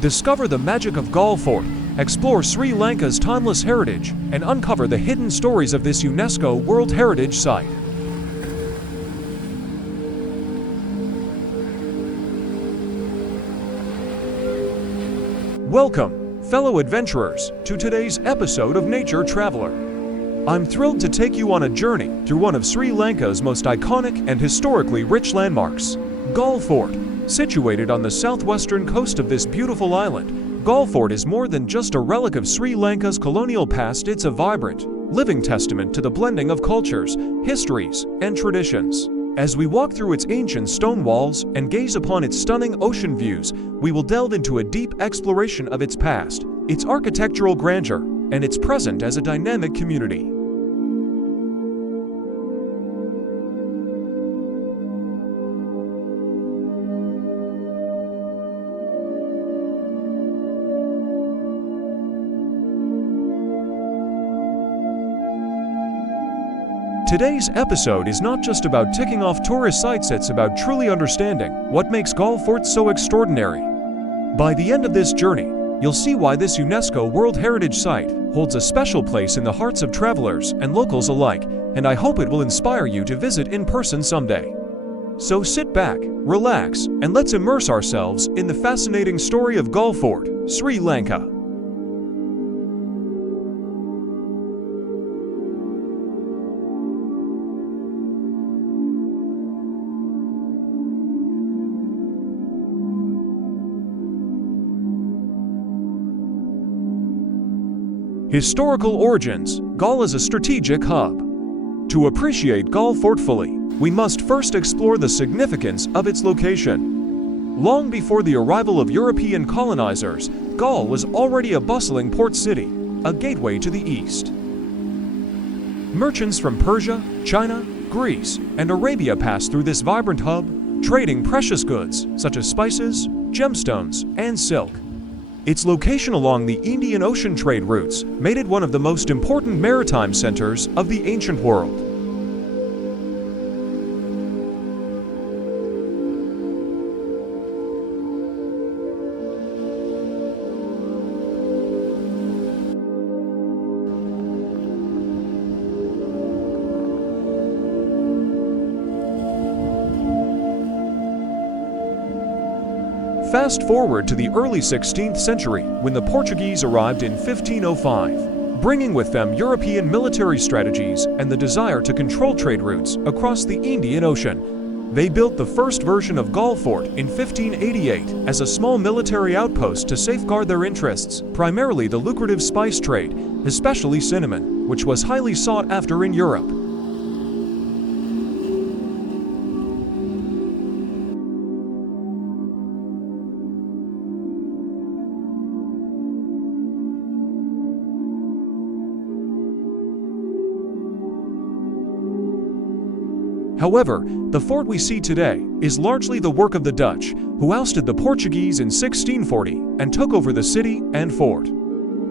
Discover the magic of Galle Fort, explore Sri Lanka's timeless heritage, and uncover the hidden stories of this UNESCO World Heritage Site. Welcome, fellow adventurers, to today's episode of Nature Traveler. I'm thrilled to take you on a journey through one of Sri Lanka's most iconic and historically rich landmarks, Galle Fort. Situated on the southwestern coast of this beautiful island, Galle Fort is more than just a relic of Sri Lanka's colonial past. It's a vibrant, living testament to the blending of cultures, histories, and traditions. As we walk through its ancient stone walls and gaze upon its stunning ocean views, we will delve into a deep exploration of its past, its architectural grandeur, and its present as a dynamic community. Today's episode is not just about ticking off tourist sites, it's about truly understanding what makes Galle Fort so extraordinary. By the end of this journey, you'll see why this UNESCO World Heritage Site holds a special place in the hearts of travelers and locals alike, and I hope it will inspire you to visit in person someday. So sit back, relax, and let's immerse ourselves in the fascinating story of Galle Fort, Sri Lanka. Historical origins. Galle is a strategic hub. To appreciate Galle Fort fully, we must first explore the significance of its location. Long before the arrival of European colonizers, Galle was already a bustling port city, a gateway to the east. Merchants from Persia, China, Greece, and Arabia passed through this vibrant hub, trading precious goods such as spices, gemstones, and silk. Its location along the Indian Ocean trade routes made it one of the most important maritime centers of the ancient world. Fast forward to the early 16th century when the Portuguese arrived in 1505, bringing with them European military strategies and the desire to control trade routes across the Indian Ocean. They built the first version of Galle Fort in 1588 as a small military outpost to safeguard their interests, primarily the lucrative spice trade, especially cinnamon, which was highly sought after in Europe. However, the fort we see today is largely the work of the Dutch, who ousted the Portuguese in 1640 and took over the city and fort.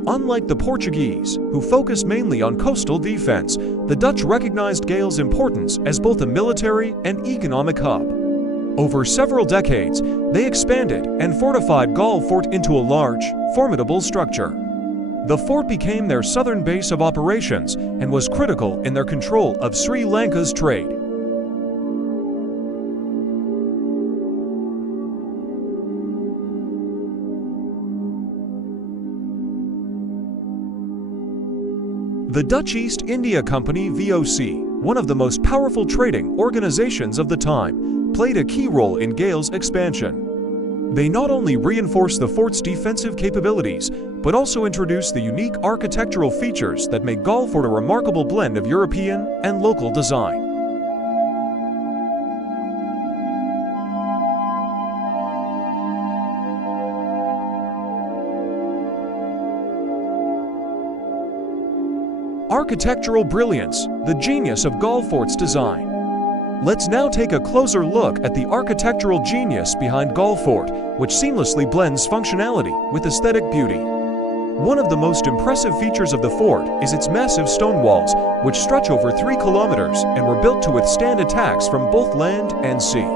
Unlike the Portuguese, who focused mainly on coastal defense, the Dutch recognized Galle's importance as both a military and economic hub. Over several decades, they expanded and fortified Galle Fort into a large, formidable structure. The fort became their southern base of operations and was critical in their control of Sri Lanka's trade. The Dutch East India Company (VOC), one of the most powerful trading organizations of the time, played a key role in Galle's expansion. They not only reinforced the fort's defensive capabilities, but also introduced the unique architectural features that make Galle Fort a remarkable blend of European and local design. Architectural brilliance, the genius of Galle Fort's design. Let's now take a closer look at the architectural genius behind Galle Fort, which seamlessly blends functionality with aesthetic beauty. One of the most impressive features of the fort is its massive stone walls, which stretch over 3 kilometers and were built to withstand attacks from both land and sea.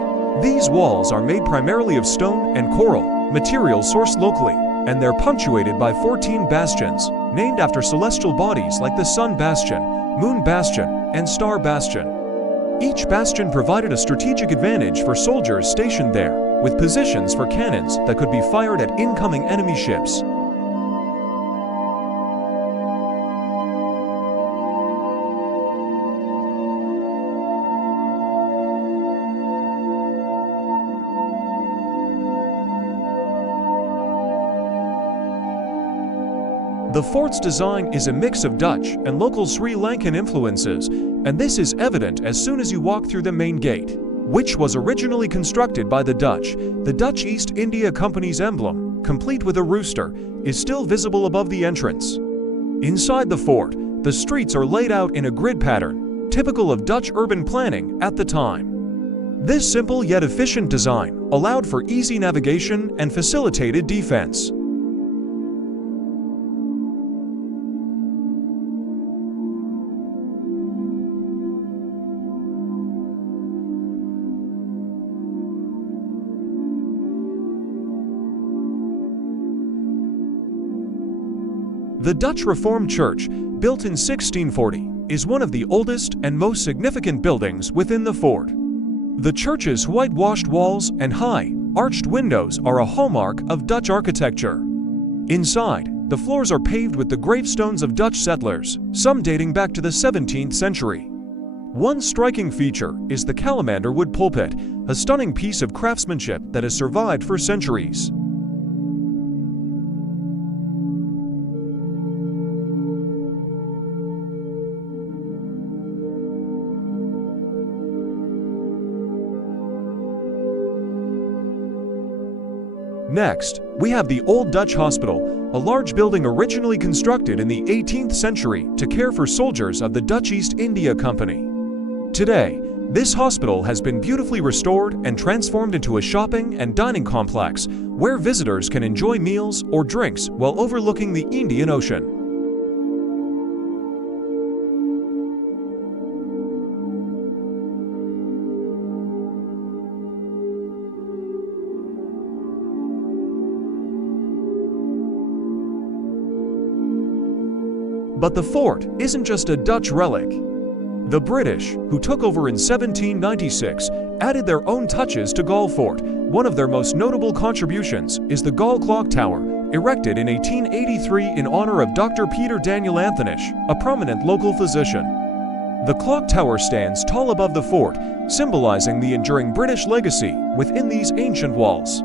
These walls are made primarily of stone and coral, materials sourced locally, and they're punctuated by 14 bastions, named after celestial bodies like the Sun Bastion, Moon Bastion, and Star Bastion. Each bastion provided a strategic advantage for soldiers stationed there, with positions for cannons that could be fired at incoming enemy ships. The fort's design is a mix of Dutch and local Sri Lankan influences, and this is evident as soon as you walk through the main gate, which was originally constructed by the Dutch. The Dutch East India Company's emblem, complete with a rooster, is still visible above the entrance. Inside the fort, the streets are laid out in a grid pattern, typical of Dutch urban planning at the time. This simple yet efficient design allowed for easy navigation and facilitated defense. The Dutch Reformed Church, built in 1640, is one of the oldest and most significant buildings within the fort. The church's whitewashed walls and high, arched windows are a hallmark of Dutch architecture. Inside, the floors are paved with the gravestones of Dutch settlers, some dating back to the 17th century. One striking feature is the calamander wood pulpit, a stunning piece of craftsmanship that has survived for centuries. Next, we have the Old Dutch Hospital, a large building originally constructed in the 18th century to care for soldiers of the Dutch East India Company. Today, this hospital has been beautifully restored and transformed into a shopping and dining complex where visitors can enjoy meals or drinks while overlooking the Indian Ocean. But the fort isn't just a Dutch relic. The British, who took over in 1796, added their own touches to Galle Fort. One of their most notable contributions is the Galle Clock Tower, erected in 1883 in honor of Dr. Peter Daniel Anthonish, a prominent local physician. The clock tower stands tall above the fort, symbolizing the enduring British legacy within these ancient walls.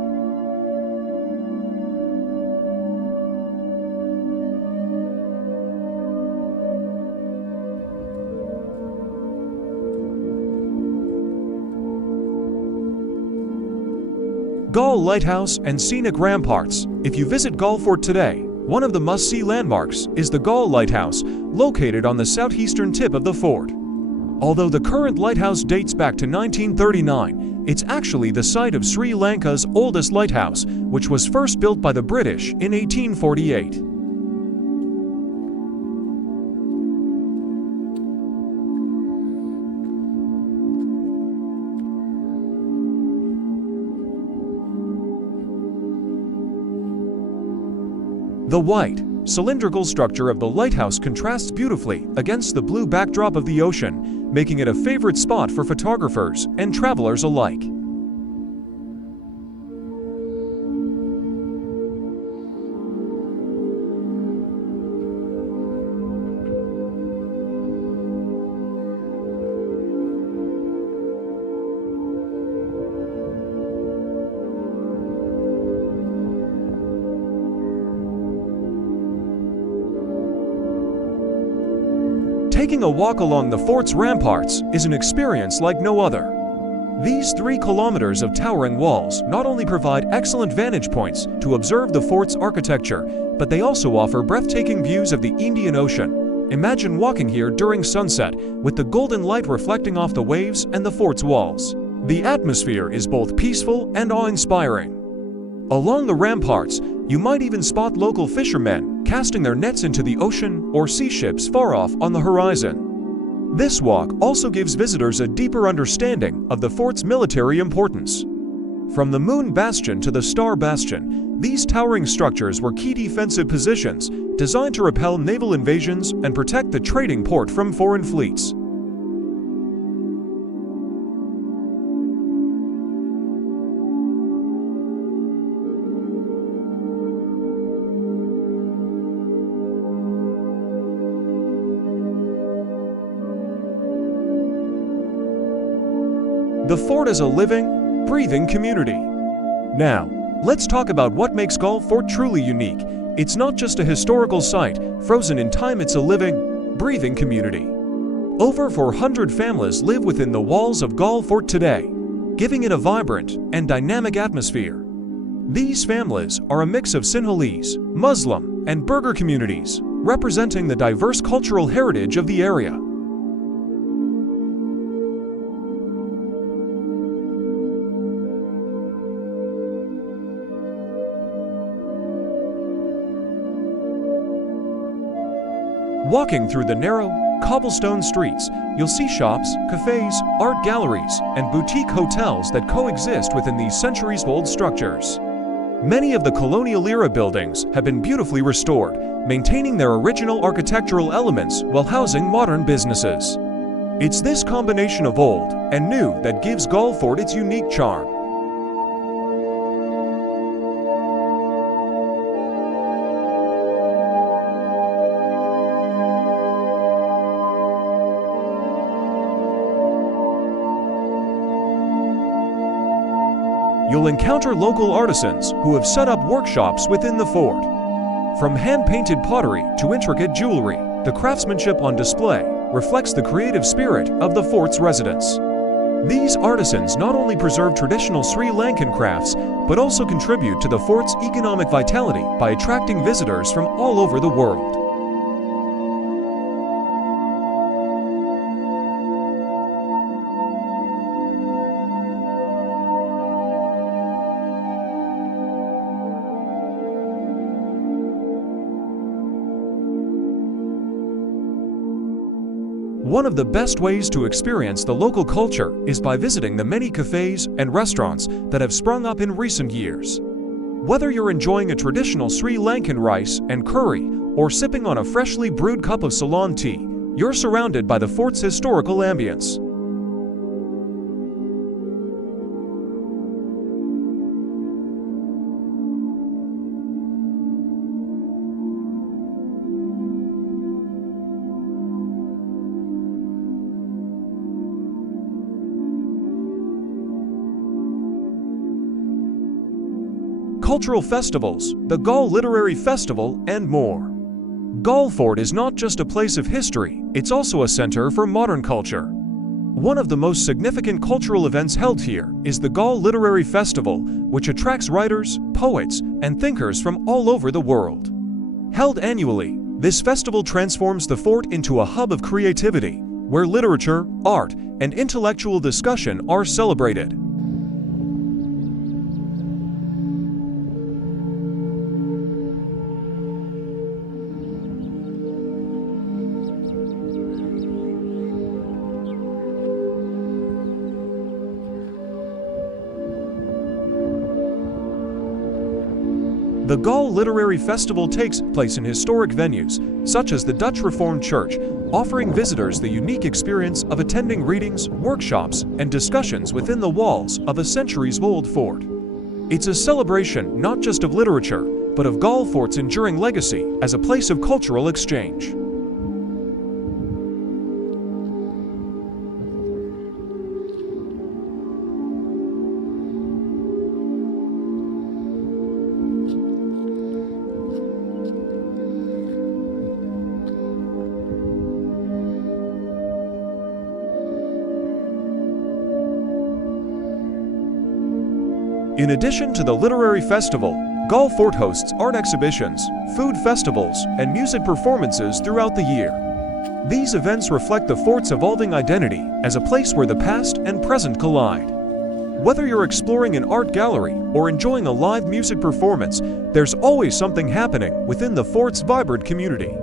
Galle Lighthouse and Scenic Ramparts. If you visit Galle Fort today, one of the must-see landmarks is the Galle Lighthouse, located on the southeastern tip of the fort. Although the current lighthouse dates back to 1939, it's actually the site of Sri Lanka's oldest lighthouse, which was first built by the British in 1848. The white, cylindrical structure of the lighthouse contrasts beautifully against the blue backdrop of the ocean, making it a favorite spot for photographers and travelers alike. Taking a walk along the fort's ramparts is an experience like no other. These 3 kilometers of towering walls not only provide excellent vantage points to observe the fort's architecture, but they also offer breathtaking views of the Indian Ocean. Imagine walking here during sunset, with the golden light reflecting off the waves and the fort's walls. The atmosphere is both peaceful and awe-inspiring. Along the ramparts, you might even spot local fishermen casting their nets into the ocean or sea ships far off on the horizon. This walk also gives visitors a deeper understanding of the fort's military importance. From the Moon Bastion to the Star Bastion, these towering structures were key defensive positions designed to repel naval invasions and protect the trading port from foreign fleets. The fort is a living, breathing community. Now, let's talk about what makes Galle Fort truly unique. It's not just a historical site, frozen in time, it's a living, breathing community. Over 400 families live within the walls of Galle Fort today, giving it a vibrant and dynamic atmosphere. These families are a mix of Sinhalese, Muslim, and Berber communities, representing the diverse cultural heritage of the area. Walking through the narrow, cobblestone streets, you'll see shops, cafes, art galleries, and boutique hotels that coexist within these centuries-old structures. Many of the colonial-era buildings have been beautifully restored, maintaining their original architectural elements while housing modern businesses. It's this combination of old and new that gives Galle Fort its unique charm. You'll encounter local artisans who have set up workshops within the fort. From hand-painted pottery to intricate jewelry, the craftsmanship on display reflects the creative spirit of the fort's residents. These artisans not only preserve traditional Sri Lankan crafts, but also contribute to the fort's economic vitality by attracting visitors from all over the world. One of the best ways to experience the local culture is by visiting the many cafes and restaurants that have sprung up in recent years. Whether you're enjoying a traditional Sri Lankan rice and curry or sipping on a freshly brewed cup of Ceylon tea, you're surrounded by the fort's historical ambience. Cultural festivals, the Galle Literary Festival, and more. Galle Fort is not just a place of history, it's also a center for modern culture. One of the most significant cultural events held here is the Galle Literary Festival, which attracts writers, poets, and thinkers from all over the world. Held annually, this festival transforms the fort into a hub of creativity, where literature, art, and intellectual discussion are celebrated. The Galle Literary Festival takes place in historic venues, such as the Dutch Reformed Church, offering visitors the unique experience of attending readings, workshops, and discussions within the walls of a centuries-old fort. It's a celebration not just of literature, but of Galle Fort's enduring legacy as a place of cultural exchange. In addition to the literary festival, Galle Fort hosts art exhibitions, food festivals, and music performances throughout the year. These events reflect the fort's evolving identity as a place where the past and present collide. Whether you're exploring an art gallery or enjoying a live music performance, there's always something happening within the fort's vibrant community.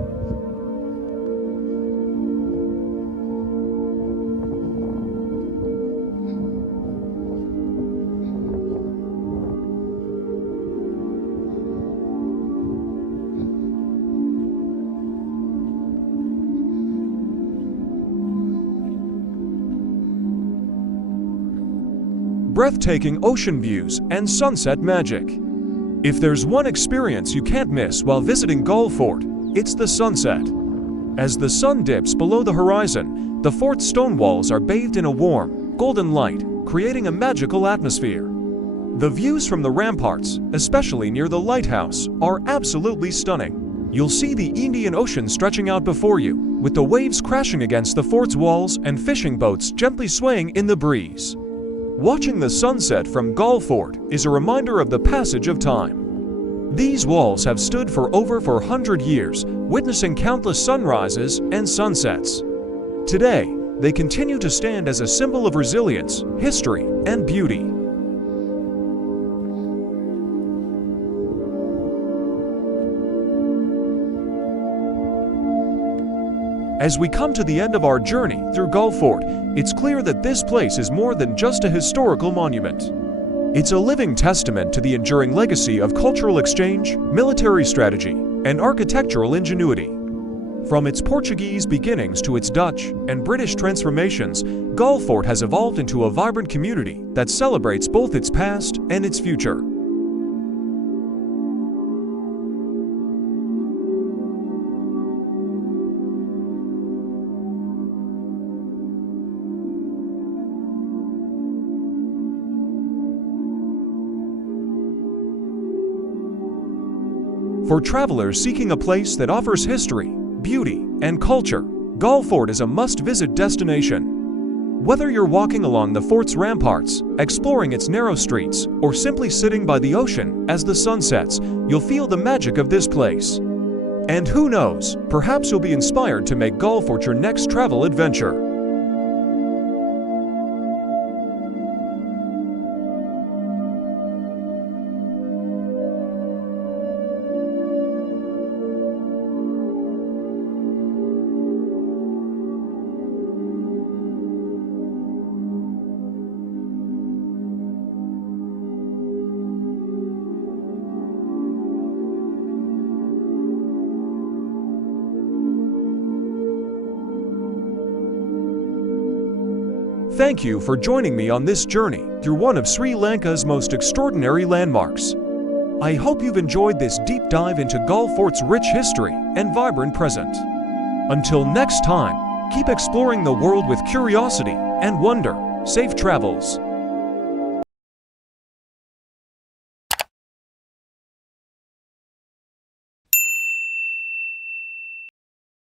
breathtaking ocean views, and sunset magic. If there's one experience you can't miss while visiting Galle Fort, it's the sunset. As the sun dips below the horizon, the fort's stone walls are bathed in a warm, golden light, creating a magical atmosphere. The views from the ramparts, especially near the lighthouse, are absolutely stunning. You'll see the Indian Ocean stretching out before you, with the waves crashing against the fort's walls and fishing boats gently swaying in the breeze. Watching the sunset from Galle Fort is a reminder of the passage of time. These walls have stood for over 400 years, witnessing countless sunrises and sunsets. Today, they continue to stand as a symbol of resilience, history, and beauty. As we come to the end of our journey through Galle Fort, it's clear that this place is more than just a historical monument. It's a living testament to the enduring legacy of cultural exchange, military strategy, and architectural ingenuity. From its Portuguese beginnings to its Dutch and British transformations, Galle Fort has evolved into a vibrant community that celebrates both its past and its future. For travelers seeking a place that offers history, beauty, and culture, Galle Fort is a must-visit destination. Whether you're walking along the fort's ramparts, exploring its narrow streets, or simply sitting by the ocean as the sun sets, you'll feel the magic of this place. And who knows, perhaps you'll be inspired to make Galle Fort your next travel adventure. Thank you for joining me on this journey through one of Sri Lanka's most extraordinary landmarks. I hope you've enjoyed this deep dive into Galle Fort's rich history and vibrant present. Until next time, keep exploring the world with curiosity and wonder. Safe travels.